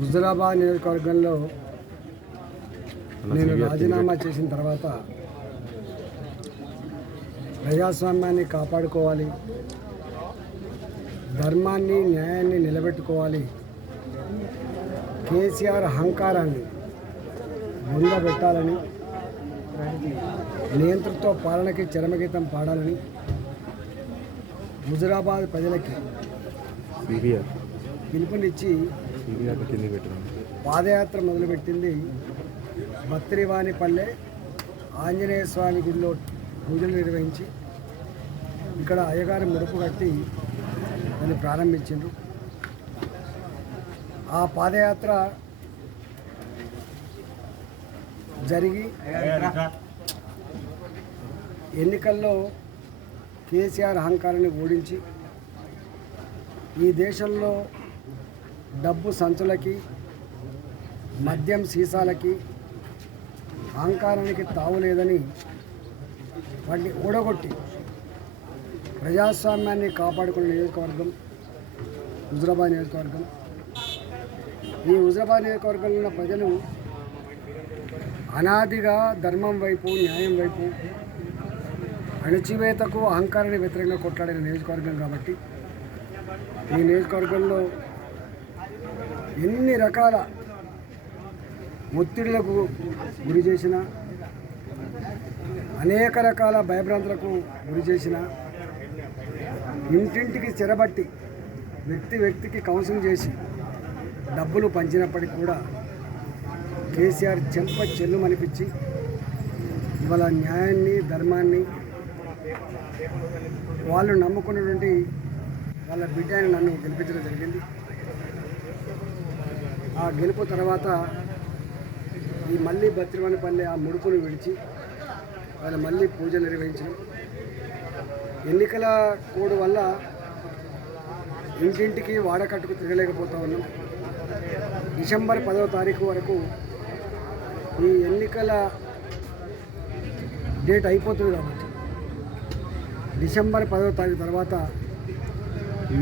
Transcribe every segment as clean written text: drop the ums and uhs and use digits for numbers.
హుజురాబాద్ నియోజకవర్గంలో నేను రాజీనామా చేసిన తర్వాత ప్రజాస్వామ్యాన్ని కాపాడుకోవాలి, ధర్మాన్ని న్యాయాన్ని నిలబెట్టుకోవాలి, కేసీఆర్ అహంకారాన్ని ముందబెట్టాలని, నియంతృత్వ పాలనకి చరమగీతం పాడాలని హుజురాబాద్ ప్రజలకి పిలుపునిచ్చి పాదయాత్ర మొదలుపెట్టింది. బత్రివానిపల్లె ఆంజనేయ స్వామి గుడిలో పూజలు నిర్వహించి ఇక్కడ అయ్యగారి ముడుపు కట్టి దాన్ని ప్రారంభించిండ్రు. ఆ పాదయాత్ర జరిగి ఎన్నికల్లో కేసీఆర్ అహంకారాన్ని ఓడించి ఈ దేశంలో డబ్బు సంచులకి, మద్యం సీసాలకి, అహంకారానికి తావు లేదని వాటిని ఓడగొట్టి ప్రజాస్వామ్యాన్ని కాపాడుకునే నియోజకవర్గం హుజురాబాద్ నియోజకవర్గం. ఈ హుజురాబాద్ నియోజకవర్గంలో ఉన్న ప్రజలు అనాదిగా ధర్మం వైపు, న్యాయం వైపు, అణచివేతకు, అహంకారాన్ని వ్యతిరేకంగా కొట్లాడిన నియోజకవర్గం కాబట్టి ఈ నియోజకవర్గంలో ఎన్ని రకాల ఒత్తిడులకు గురి చేసిన, అనేక రకాల భయభ్రాంతులకు గురి చేసిన, ఇంటింటికి చెరబట్టి వ్యక్తి వ్యక్తికి కౌన్సిలింగ్ చేసి డబ్బులు పంచినప్పటికీ కూడా కేసీఆర్ చెంప చెల్లుమనిపించి ఇవాళ న్యాయాన్ని, ధర్మాన్ని, వాళ్ళు నమ్ముకున్నటువంటి వాళ్ళ బిడ్డని నన్ను గెలిపించడం జరిగింది. ఆ గెలుపు తర్వాత ఈ మళ్ళీ బత్రివానిపల్లె ఆ ముడుపును విడిచి వాళ్ళు మళ్ళీ పూజలు నిర్వహించడం, ఎన్నికల కోడ్ వల్ల ఇంటింటికి వాడకట్టుకు తిరగలేకపోతా ఉన్నాం. డిసెంబర్ 10వ తారీఖు వరకు ఈ ఎన్నికల డేట్ అయిపోతుంది కాబట్టి డిసెంబర్ 10వ తారీఖు తర్వాత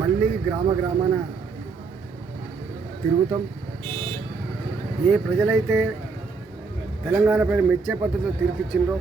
మళ్ళీ గ్రామాన తిరుగుతాం. ఏ ప్రజలైతే తెలంగాణ ప్రజలు మెచ్చే పద్ధతిలో తీర్పిచ్చిండ్రో